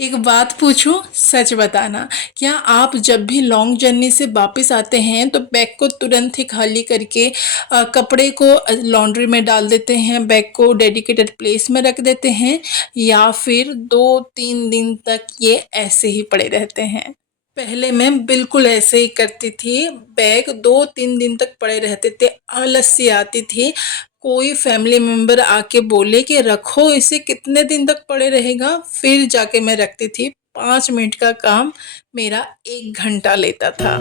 एक बात पूछूं, सच बताना, क्या आप जब भी लॉन्ग जर्नी से वापस आते हैं तो बैग को तुरंत ही खाली करके कपड़े को लॉन्ड्री में डाल देते हैं, बैग को डेडिकेटेड प्लेस में रख देते हैं, या फिर 2-3 दिन तक ये ऐसे ही पड़े रहते हैं? पहले मैं बिल्कुल ऐसे ही करती थी। बैग 2-3 दिन तक पड़े रहते थे, आलस सी आती थी। कोई फैमिली मेंबर आके बोले कि रखो इसे, कितने दिन तक पड़े रहेगा, फिर जाके मैं रखती थी। 5 मिनट का काम मेरा 1 घंटा लेता था।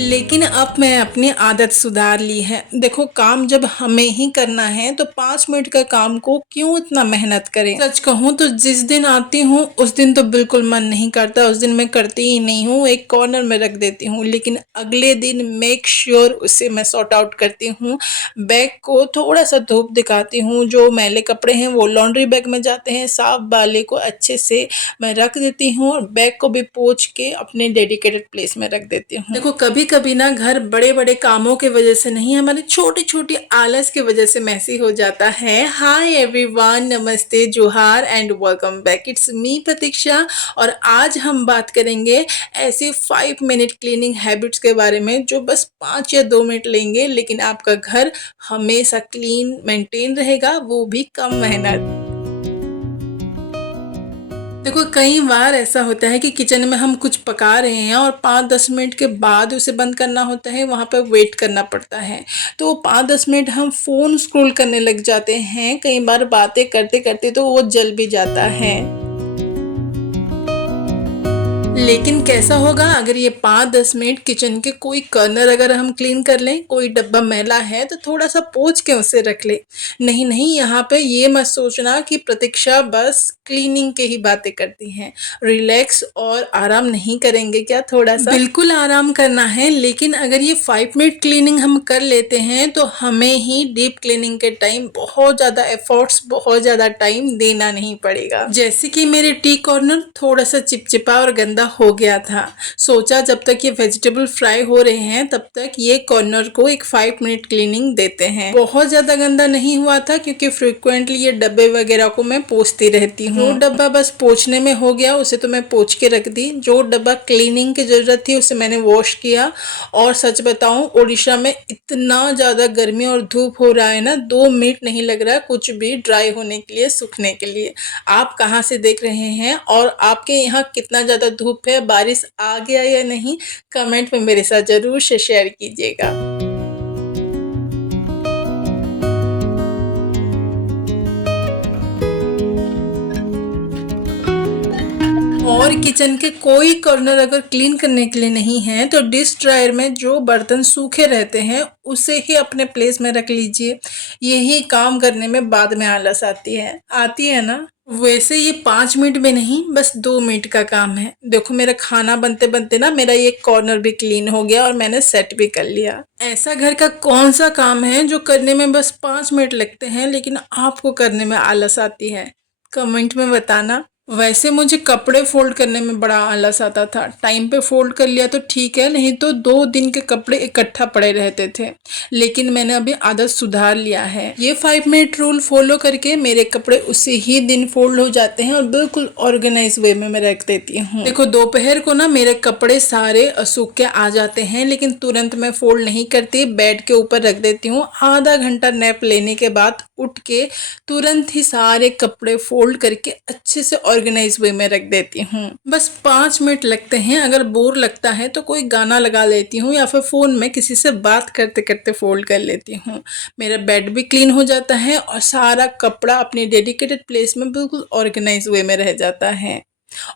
लेकिन अब मैं अपनी आदत सुधार ली है। देखो, काम जब हमें ही करना है तो 5 मिनट का काम को क्यों इतना मेहनत करें। सच कहूँ तो जिस दिन आती हूँ उस दिन तो बिल्कुल मन नहीं करता, उस दिन मैं करती ही नहीं हूँ, एक कॉर्नर में रख देती हूँ। लेकिन अगले दिन मेक श्योर उसे मैं सॉर्ट आउट करती हूँ। बैग को थोड़ा सा धूप दिखाती हूँ, जो मैले कपड़े हैं वो लॉन्ड्री बैग में जाते हैं, साफ वाले को अच्छे से मैं रख देती हूँ और बैग को भी पोंछ के अपने डेडिकेटेड प्लेस में रख देती हूँ। देखो, कभी कभी ना घर बड़े बड़े कामों की वजह से नहीं, हमारे छोटी छोटी आलस की वजह से मैसी हो जाता है। हाय एवरीवन, नमस्ते, जोहार and welcome back. It's me Pratiksha, और आज हम बात करेंगे ऐसे 5 मिनट क्लीनिंग हैबिट्स के बारे में जो बस 5 या 2 मिनट लेंगे, लेकिन आपका घर हमेशा क्लीन मेंटेन रहेगा, वो भी कम मेहनत। देखो, कई बार ऐसा होता है कि किचन में हम कुछ पका रहे हैं और 5-10 मिनट के बाद उसे बंद करना होता है, वहाँ पर वेट करना पड़ता है। तो 5-10 मिनट हम फ़ोन स्क्रॉल करने लग जाते हैं, कई बार बातें करते करते तो वो जल भी जाता है। लेकिन कैसा होगा अगर ये 5-10 मिनट किचन के कोई कर्नर अगर हम क्लीन कर लें, कोई डब्बा मैला है तो थोड़ा सा पोंछ के उसे रख ले। नहीं नहीं, यहाँ पे ये मत सोचना कि प्रतीक्षा बस क्लीनिंग के ही बातें करती हैं। रिलैक्स और आराम नहीं करेंगे क्या? थोड़ा सा बिल्कुल आराम करना है, लेकिन अगर ये 5 मिनट क्लीनिंग हम कर लेते हैं तो हमें ही डीप क्लीनिंग के टाइम बहुत ज़्यादा एफर्ट्स, बहुत ज़्यादा टाइम देना नहीं पड़ेगा। जैसे कि मेरे टी कॉर्नर थोड़ा सा चिपचिपा और गंदा हो गया था। सोचा जब तक ये वेजिटेबल फ्राई हो रहे हैं तब तक ये कॉर्नर को एक 5 मिनट क्लीनिंग देते हैं। बहुत ज्यादा गंदा नहीं हुआ था क्योंकि फ्रिक्वेंटली ये डब्बे वगैरह को मैं पोंछती रहती हूँ। जो डब्बा बस पोंछने में हो गया उसे तो मैं पोंछ के रख दी, जो डब्बा क्लीनिंग की जरूरत थी उसे मैंने वॉश किया। और सच बताऊं, उड़ीसा में इतना ज्यादा गर्मी और धूप हो रहा है ना, 2 मिनट नहीं लग रहा कुछ भी ड्राई होने के लिए, सूखने के लिए। आप कहाँ से देख रहे हैं और आपके यहाँ कितना ज़्यादा धूप है, बारिश आ गया या नहीं, कमेंट में मेरे साथ ज़रूर से शेयर कीजिएगा। और किचन के कोई कॉर्नर अगर क्लीन करने के लिए नहीं है तो डिश ड्रायर में जो बर्तन सूखे रहते हैं उसे ही अपने प्लेस में रख लीजिए। यही काम करने में बाद में आलस आती है ना। वैसे ये 5 मिनट में नहीं, बस 2 मिनट का काम है। देखो, मेरा खाना बनते बनते ना मेरा ये कॉर्नर भी क्लीन हो गया और मैंने सेट भी कर लिया। ऐसा घर का कौन सा काम है जो करने में बस 5 मिनट लगते हैं लेकिन आपको करने में आलस आती है? कमेंट में बताना। वैसे मुझे कपड़े फोल्ड करने में बड़ा आलस आता था। टाइम पे फोल्ड कर लिया तो ठीक है, नहीं तो 2 दिन के कपड़े इकट्ठा पड़े रहते थे। लेकिन मैंने अभी आदत सुधार लिया है। ये 5 मिनट रूल फॉलो करके मेरे कपड़े उसी ही दिन फोल्ड हो जाते हैं और बिल्कुल ऑर्गेनाइज वे में मैं रख देती हूँ। देखो, दोपहर को ना मेरे कपड़े सारे सूख के आ जाते हैं, लेकिन तुरंत मैं फोल्ड नहीं करती, बेड के ऊपर रख देती हूँ। आधा घंटा नैप लेने के बाद उठ के तुरंत ही सारे कपड़े फोल्ड करके अच्छे से ऑर्गेनाइज वे में रख देती हूँ। बस 5 मिनट लगते हैं। अगर बोर लगता है तो कोई गाना लगा लेती हूँ या फिर फोन में किसी से बात करते करते फोल्ड कर लेती हूँ। मेरा बेड भी क्लीन हो जाता है और सारा कपड़ा अपने डेडिकेटेड प्लेस में बिल्कुल ऑर्गेनाइज वे में रह जाता है।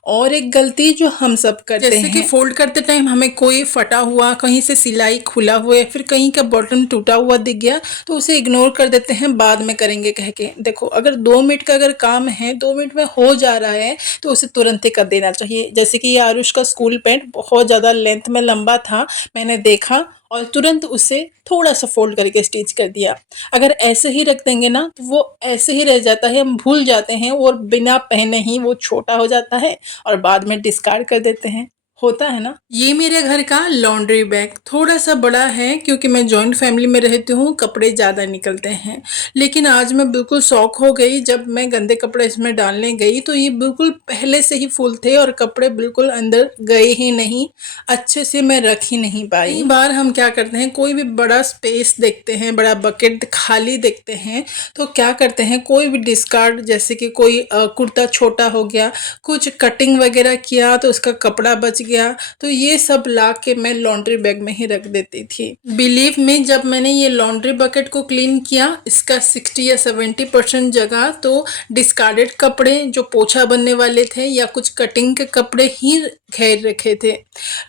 और एक गलती जो हम सब करते हैं, जैसे कि फोल्ड करते टाइम हमें कोई फटा हुआ, कहीं से सिलाई खुला हुआ या फिर कहीं का बॉटम टूटा हुआ दिख गया तो उसे इग्नोर कर देते हैं, बाद में करेंगे कह के। देखो, अगर 2 मिनट का अगर काम है, 2 मिनट में हो जा रहा है तो उसे तुरंत ही कर देना चाहिए। जैसे कि ये आरुष का स्कूल पैंट बहुत ज़्यादा लेंथ में लंबा था, मैंने देखा और तुरंत उसे थोड़ा सा फोल्ड करके स्टिच कर दिया। अगर ऐसे ही रख देंगे ना तो वो ऐसे ही रह जाता है, हम भूल जाते हैं और बिना पहने ही वो छोटा हो जाता है और बाद में डिस्कार्ड कर देते हैं। होता है ना। ये मेरे घर का लॉन्ड्री बैग थोड़ा सा बड़ा है क्योंकि मैं जॉइंट फैमिली में रहती हूँ, कपड़े ज़्यादा निकलते हैं। लेकिन आज मैं बिल्कुल शौक हो गई, जब मैं गंदे कपड़े इसमें डालने गई तो ये बिल्कुल पहले से ही फुल थे और कपड़े बिल्कुल अंदर गए ही नहीं, अच्छे से मैं रख ही नहीं पाई। कई बार हम क्या करते हैं, कोई भी बड़ा स्पेस देखते हैं, बड़ा बकेट खाली देखते हैं, तो क्या करते हैं, कोई भी डिस्कार्ड, जैसे कि कोई कुर्ता छोटा हो गया, कुछ कटिंग वगैरह किया तो उसका कपड़ा बच गया, तो ये सब ला के मैं लॉन्ड्री बैग में ही रख देती थी। बिलीव में, जब मैंने ये लॉन्ड्री बकेट को क्लीन किया, इसका 60 या 70% जगह तो डिस्कार्डेड कपड़े जो पोछा बनने वाले थे या कुछ कटिंग के कपड़े ही घेर रखे थे।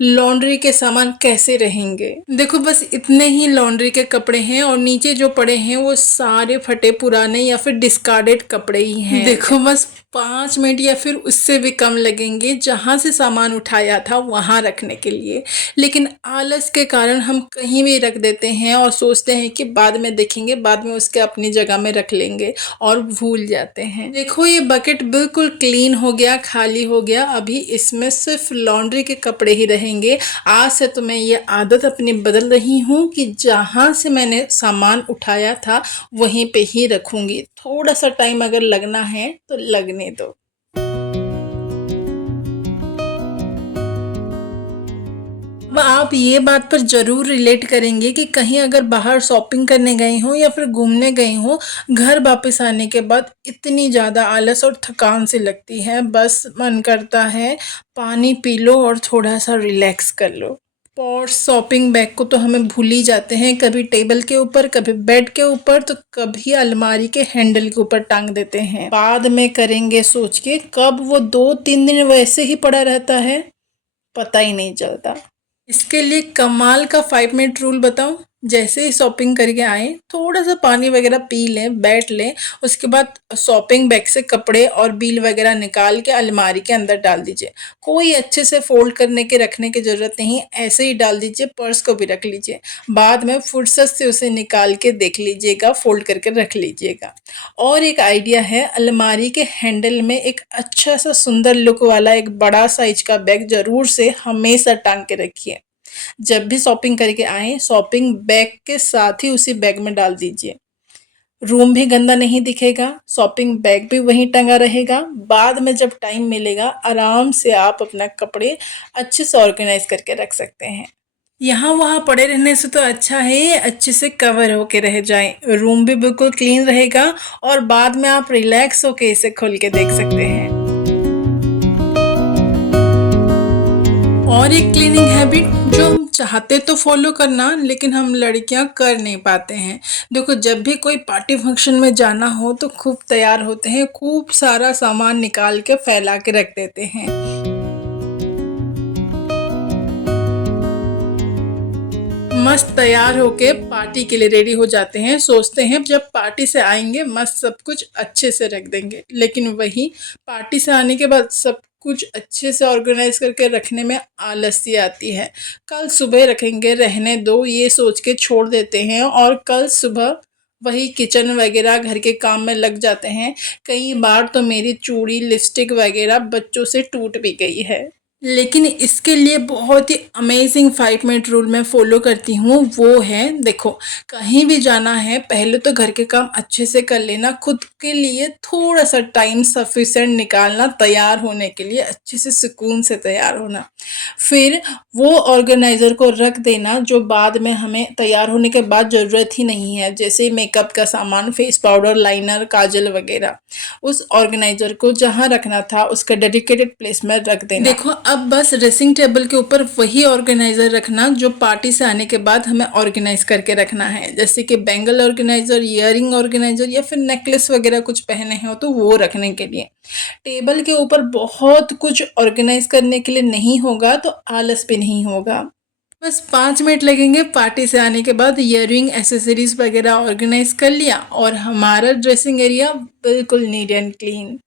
लॉन्ड्री के सामान कैसे रहेंगे। देखो बस इतने ही लॉन्ड्री के कपड़े हैं और नीचे जो पड़े हैं वो सारे फटे पुराने या फिर डिस्कार्डेड कपड़े ही हैं। देखो बस 5 मिनट या फिर उससे भी कम लगेंगे जहाँ से सामान उठाया था वहाँ रखने के लिए, लेकिन आलस के कारण हम कहीं भी रख देते हैं और सोचते हैं कि बाद में देखेंगे, बाद में उसके अपनी जगह में रख लेंगे और भूल जाते हैं। देखो ये बकेट बिल्कुल क्लीन हो गया, खाली हो गया। अभी इसमें सिर्फ लॉन्ड्री के कपड़े ही रहेंगे। आज से तो मैं ये आदत अपनी बदल रही हूँ कि जहाँ से मैंने सामान उठाया था वहीं पे ही रखूँगी। थोड़ा सा टाइम अगर लगना है तो लगने दो। अब आप ये बात पर ज़रूर रिलेट करेंगे कि कहीं अगर बाहर शॉपिंग करने गए हों या फिर घूमने गए हों, घर वापस आने के बाद इतनी ज़्यादा आलस और थकान सी लगती है, बस मन करता है पानी पी लो और थोड़ा सा रिलैक्स कर लो। पर्स, शॉपिंग बैग को तो हमें भूल ही जाते हैं, कभी टेबल के ऊपर, कभी बेड के ऊपर, तो कभी अलमारी के हैंडल के ऊपर टांग देते हैं। बाद में करेंगे सोच के, कब वो 2-3 दिन वैसे ही पड़ा रहता है, पता ही नहीं चलता। इसके लिए कमाल का 5 मिनट रूल बताऊं। जैसे ही शॉपिंग करके आए, थोड़ा सा पानी वगैरह पी लें, बैठ लें, उसके बाद शॉपिंग बैग से कपड़े और बिल वगैरह निकाल के अलमारी के अंदर डाल दीजिए। कोई अच्छे से फोल्ड करने के रखने की ज़रूरत नहीं, ऐसे ही डाल दीजिए। पर्स को भी रख लीजिए, बाद में फुर्सत से उसे निकाल के देख लीजिएगा, फोल्ड करके रख लीजिएगा। और एक आइडिया है, अलमारी के हैंडल में एक अच्छा सा सुंदर लुक वाला एक बड़ा साइज का बैग ज़रूर से हमेशा टांग के रखिए। जब भी शॉपिंग करके आए, शॉपिंग बैग के साथ ही उसी बैग में डाल दीजिए। रूम भी गंदा नहीं दिखेगा, शॉपिंग बैग भी वहीं टंगा रहेगा। बाद में जब टाइम मिलेगा, आराम से आप अपना कपड़े अच्छे से ऑर्गेनाइज करके रख सकते हैं। यहाँ वहाँ पड़े रहने से तो अच्छा है ये अच्छे से कवर होके रह जाए, रूम भी बिल्कुल क्लीन रहेगा और बाद में आप रिलैक्स होके इसे खोल के देख सकते हैं। और एक क्लीनिंग हैबिट जो हम चाहते तो फॉलो करना, लेकिन हम लड़कियां कर नहीं पाते हैं। देखो जब भी कोई पार्टी फंक्शन में जाना हो तो खूब तैयार होते हैं, खूब सारा सामान निकाल के फैला के रख देते हैं। मस्त तैयार होके पार्टी के लिए रेडी हो जाते हैं, सोचते हैं जब पार्टी से आएंगे मस्त सब कुछ अच्छे से रख देंगे, लेकिन वही पार्टी से आने के बाद सब कुछ अच्छे से ऑर्गेनाइज करके रखने में आलसी आती है। कल सुबह रखेंगे, रहने दो, ये सोच के छोड़ देते हैं और कल सुबह वही किचन वगैरह घर के काम में लग जाते हैं। कई बार तो मेरी चूड़ी, लिपस्टिक वगैरह बच्चों से टूट भी गई है। लेकिन इसके लिए बहुत ही अमेजिंग 5 मिनट रूल मैं फॉलो करती हूँ, वो है, देखो कहीं भी जाना है पहले तो घर के काम अच्छे से कर लेना, खुद के लिए थोड़ा सा टाइम सफिशेंट निकालना, तैयार होने के लिए अच्छे से सुकून से तैयार होना, फिर वो ऑर्गेनाइज़र को रख देना जो बाद में हमें तैयार होने के बाद ज़रूरत ही नहीं है, जैसे मेकअप का सामान, फेस पाउडर, लाइनर, काजल वगैरह। उस ऑर्गेनाइज़र को जहाँ रखना था उसका डेडिकेटेड प्लेस में रख देना। देखो अब बस ड्रेसिंग टेबल के ऊपर वही ऑर्गेनाइज़र रखना जो पार्टी से आने के बाद हमें ऑर्गेनाइज करके रखना है, जैसे कि बैंगल ऑर्गेनाइज़र, ईयरिंग ऑर्गेनाइज़र या फिर नेकलेस वगैरह कुछ पहने हो तो वो रखने के लिए। टेबल के ऊपर बहुत कुछ ऑर्गेनाइज करने के लिए नहीं होगा तो आलस भी नहीं होगा। बस 5 मिनट लगेंगे, पार्टी से आने के बाद ईयरिंग, एसेसरीज वगैरह ऑर्गेनाइज कर लिया और हमारा ड्रेसिंग एरिया बिल्कुल नीट एंड क्लीन।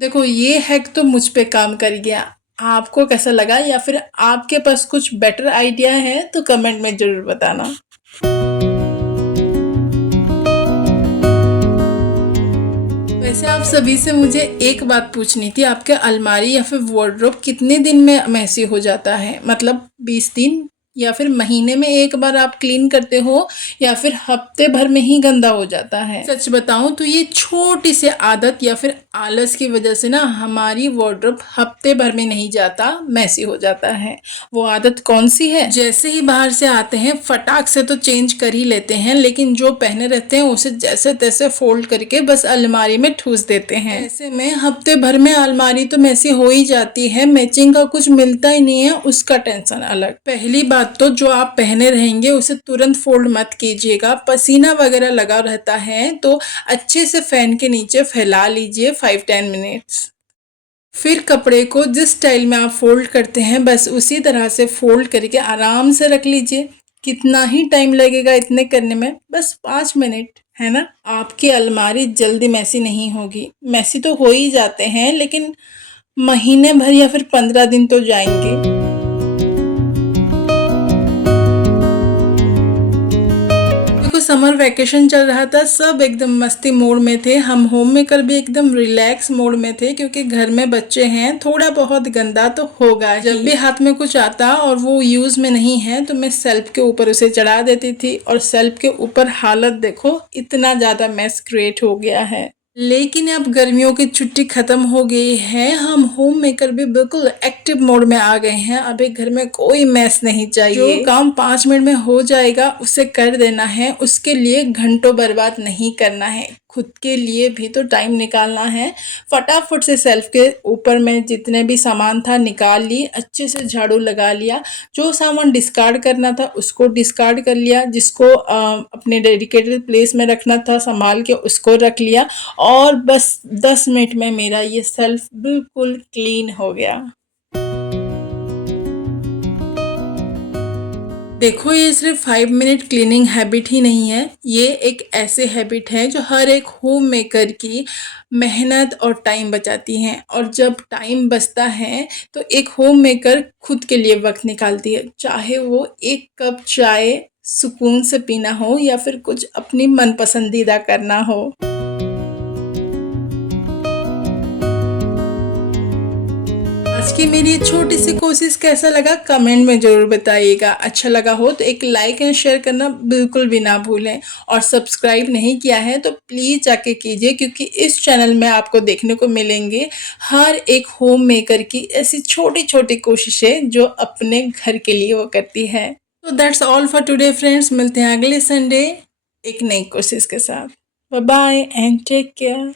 देखो ये हैक तो मुझ पे काम कर गया, आपको कैसा लगा या फिर आपके पास कुछ बेटर आइडिया है तो कमेंट में ज़रूर बताना। वैसे आप सभी से मुझे एक बात पूछनी थी, आपके अलमारी या फिर वार्डरोब कितने दिन में मैसी हो जाता है? मतलब 20 दिन या फिर महीने में एक बार आप क्लीन करते हो या फिर हफ्ते भर में ही गंदा हो जाता है? सच बताऊं तो ये छोटी सी आदत या फिर आलस की वजह से ना हमारी वार्डरोब हफ्ते भर में नहीं जाता, मैसी हो जाता है। वो आदत कौन सी है? जैसे ही बाहर से आते हैं फटाक से तो चेंज कर ही लेते हैं, लेकिन जो पहने रहते हैं उसे जैसे तैसे फोल्ड करके बस अलमारी में ठूस देते हैं। ऐसे में हफ्ते भर में अलमारी तो मैसी हो ही जाती है, मैचिंग का कुछ मिलता ही नहीं है, उसका टेंशन अलग। पहली बात तो जो आप पहने रहेंगे उसे तुरंत फोल्ड मत कीजिएगा, पसीना वगैरह लगा रहता है तो अच्छे से फैन के नीचे फैला लीजिए 5-10 मिनट्स। फिर कपड़े को जिस स्टाइल में आप फोल्ड करते हैं बस उसी तरह से फोल्ड करके आराम से रख लीजिए। कितना ही टाइम लगेगा इतने करने में, बस 5 मिनट, है ना? आपकी अलमारी जल्दी मैसी नहीं होगी। मैसी तो हो ही जाते हैं लेकिन महीने भर या फिर 15 दिन तो जाएंगे। देखो समर वैकेशन चल रहा था, सब एकदम मस्ती मोड में थे, हम होम मेकर भी एकदम रिलैक्स मोड में थे क्योंकि घर में बच्चे हैं, थोड़ा बहुत गंदा तो होगा। जब भी हाथ में कुछ आता और वो यूज में नहीं है तो मैं सेल्फ के ऊपर उसे चढ़ा देती थी और सेल्फ के ऊपर हालत देखो, इतना ज्यादा मैस क्रिएट हो गया है। लेकिन अब गर्मियों की छुट्टी खत्म हो गई है, हम होम मेकर भी बिल्कुल एक्टिव मोड में आ गए हैं। अभी घर में कोई मैस नहीं चाहिए, जो काम 5 मिनट में हो जाएगा उसे कर देना है, उसके लिए घंटों बर्बाद नहीं करना है। खुद के लिए भी तो टाइम निकालना है। फटाफट से सेल्फ के ऊपर में जितने भी सामान था निकाल ली, अच्छे से झाड़ू लगा लिया, जो सामान डिस्कार्ड करना था उसको डिस्कार्ड कर लिया, जिसको अपने डेडिकेटेड प्लेस में रखना था संभाल के उसको रख लिया और बस 10 मिनट में मेरा ये सेल्फ बिल्कुल क्लीन हो गया। देखो ये सिर्फ 5 मिनट क्लीनिंग हैबिट ही नहीं है, ये एक ऐसे हैबिट है जो हर एक होम मेकर की मेहनत और टाइम बचाती हैं। और जब टाइम बचता है तो एक होम मेकर खुद के लिए वक्त निकालती है, चाहे वो एक कप चाय सुकून से पीना हो या फिर कुछ अपनी मन पसंदीदा करना हो। आज की मेरी छोटी सी कोशिश कैसा लगा कमेंट में ज़रूर बताइएगा। अच्छा लगा हो तो एक लाइक एंड शेयर करना बिल्कुल भी ना भूलें, और सब्सक्राइब नहीं किया है तो प्लीज़ जाके कीजिए, क्योंकि इस चैनल में आपको देखने को मिलेंगे हर एक होम मेकर की ऐसी छोटी छोटी कोशिशें जो अपने घर के लिए वो करती है। तो that's all for today friends, मिलते हैं अगले संडे एक नई कोशिश के साथ। Bye bye and take care.